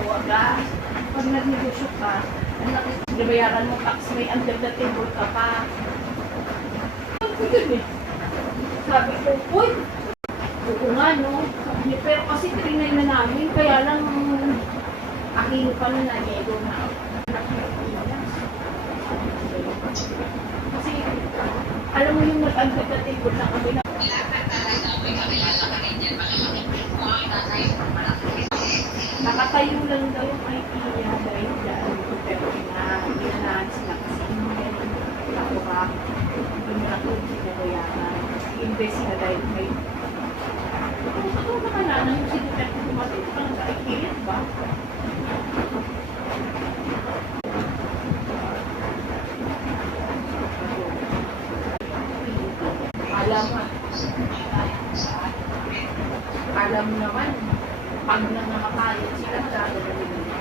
Oo, gas. Pag nagnegosyo ka, ang laki, nabayaran mo tax, may under the table ka pa. Yun eh. Sabi ko, uy, oo nga no. Sabi niya, pero kasi trinay na namin, kaya lang akino pa na nanyego na. Kasi, alam mo yung nag-under the table na kami na nakatayo lang daw yung idea dahil dyan, pero pinahinahan sila kasi nakuha, yung nakuha sinabayaran, invest na dahil may totoo ka na nang si Duterte tumating ka lang naikilit ba? Alam naman, pag nang nakapayat sila, gagawin nila.